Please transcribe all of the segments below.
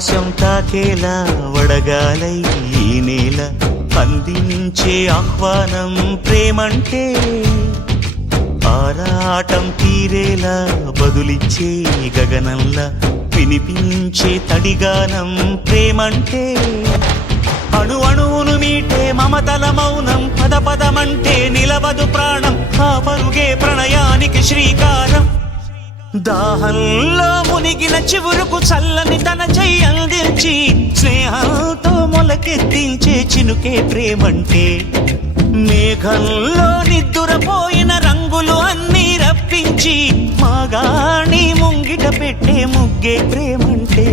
ఆకాశం తాకేలా వడగాలై ఈ నేల అందించే ఆహ్వానం ప్రేమంటే ఆరాటం తీరేలా బదులిచ్చే గగనంలా వినిపించే తడిగానం ప్రేమంటే అణు అణువును మీటే మమతల మౌనం పద పదమంటే నిలవదు ప్రాణం ఆ పరుగే ప్రణయానికి శ్రీకారం దాహంలో మునిగిన చివురుకు చల్లని తన చెయ్యి అందించి స్నేహంతో మొలకెత్తించే చినుకే ప్రేమంటే మేఘంలో నిద్దురపోయిన రంగులు అన్నీ రప్పించి మాగాణి ముంగిట పెట్టే ముగ్గే ప్రేమంటే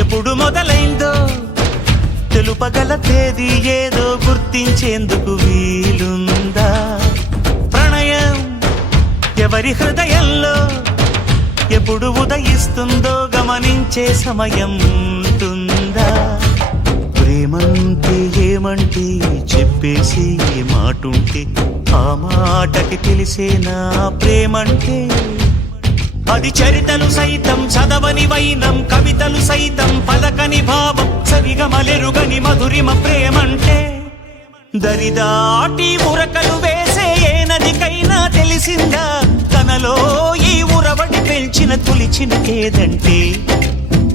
ఎప్పుడు మొదలైందో తెలుపగల తేదీ ఏదో గుర్తించేందుకు వీలుందా ప్రణయం ఎవరి హృదయంలో ఎప్పుడు ఉదయిస్తుందో గమనించే సమయం ఉంటుందా ప్రేమంటే ఏమంటే చెప్పేసి మాటుంటే ఆ మాటకి తెలిసేనా ప్రేమంటే అది చరితలు సైతం చదవని వైనం కవితలు సైతం పలకని భావం సరిగమలెరుగని మధురిమ ప్రేమంటే దరిదాటి ఉరకలు వేసే ఏ నదికైనా తెలిసిందా తనలో ఈ ఉరవడి పెంచిన తొలిచినకేదంటే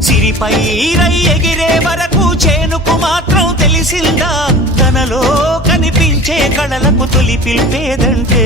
సిరిపై రై ఎగిరే వరకు చేనుకు మాత్రం తెలిసిందా తనలో కనిపించే కళలకు తొలి పిలిపేదంటే